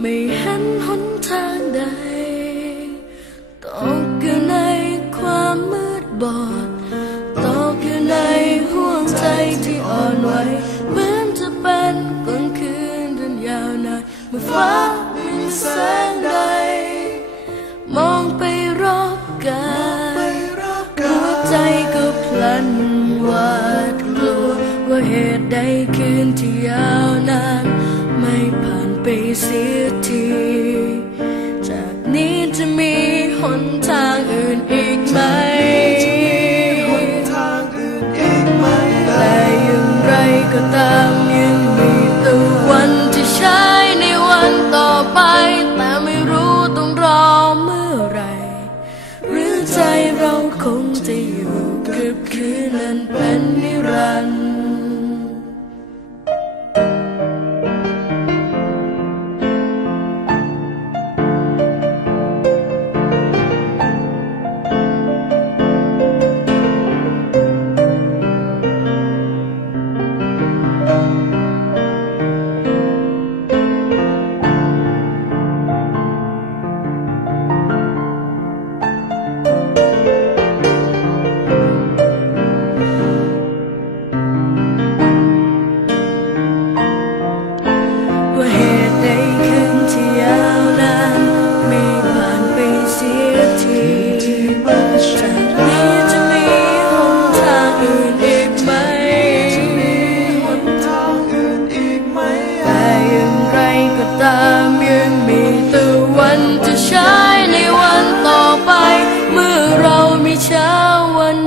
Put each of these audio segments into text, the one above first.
ไม่เห็นหนทางใด ตกอยู่ในความมืดบอด ตกอยู่ในห่วงใจที่อ่อนไหวเหมือนจะเป็นกลางคืนเดินยาวนานเมื่อฟ้ามีแสงใด มองไปรอบกายหัวใจก็พลันวาดกลัวว่าเหตุใดคืนที่ยาวนาน เสียทีจากนี้จะมีหนทางอื่นอีกไหมแต่อย่างไรก็ตามยังมีตะวันที่ใช้ในวันต่อไป แต่ไม่รู้ต้องรอเมื่อไร หรือใจเราคงจะอยู่กับคืนนั้นเป็นนิรันดร์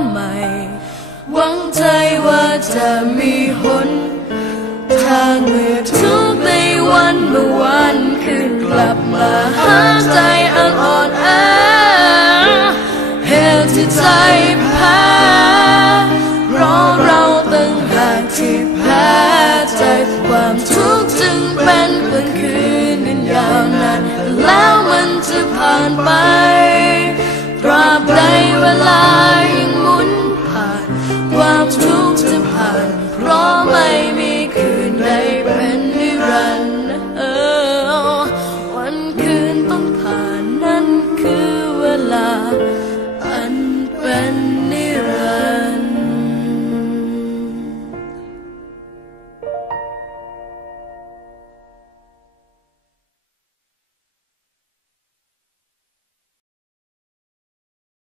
ใหม่ หวังใจว่าจะมีหนทางเมื่อทุกในวันเมื่อวันคืนกลับมาหาใจอันอ่อนแอเหตุที่ใจแพ้เพราะเราตั้งหากที่แพ้ใจความทุกข์จึงเป็นเพื่อนคืนนั้นยาวนานแล้วมันจะผ่านไป